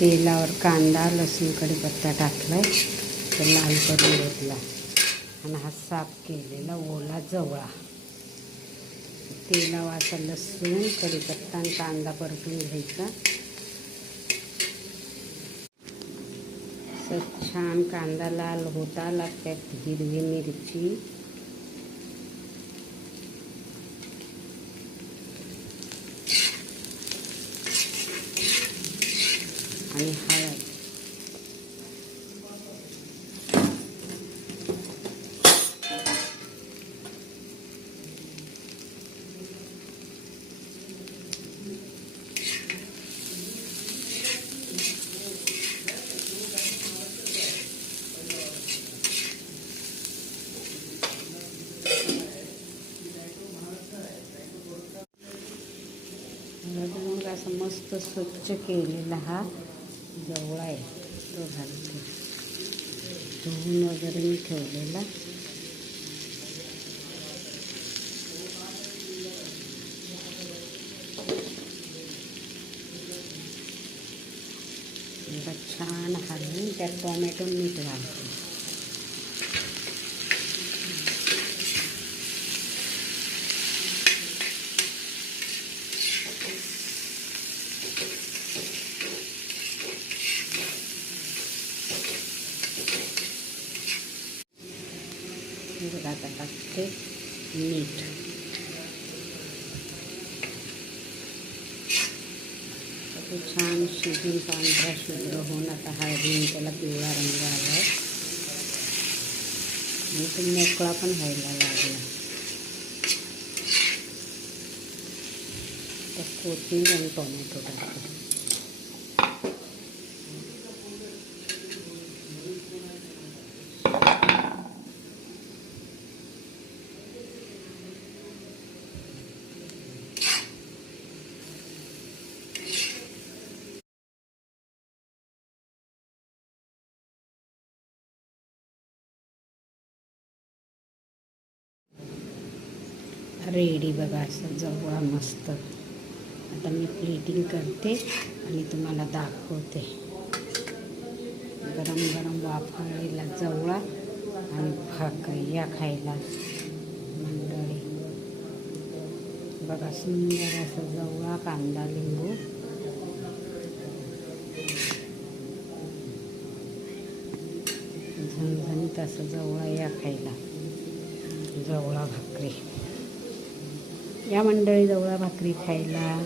तेलावर कांदा लसूण कढीपत्ता टाकलाय, तर लाल करून घेतला आणि हा साफ केलेला ओला जवळा तेलावर असा लसूण कढीपत्ता आणि कांदा परतून घ्यायचा. छान कांदा लाल होत आला, त्यात हिरवी मिरची आणि हळद. मग असं मस्त स्वच्छ केलेला हा जवळा आहे, तो घालतो. धुवून वगैरे मी ठेवलेला. छान हलवून त्यात टोमॅटो मीठ घालतो. आता टाकते मीठ. ते छान शिजून पांढरा शुभ्र होऊन आता हळदीने त्याला पिवळा रंग आला आहे आणि तो मोकळा पण व्हायला लागला. तर कोथिंबीर आणि टोमॅटो टाकते. रेडी बघा असं जवळा मस्त. आता मी प्लेटिंग करते आणि तुम्हाला दाखवते. गरम गरम वाफाळलेला जवळा आणि भाकरी या खायला मंडळी. बघा सुंदर असं जवळा, कांदा लिंबू. झणझणीत असं जवळा या खायला. जवळा भाकरी या मंडळी, जवळा भाकरी खायला.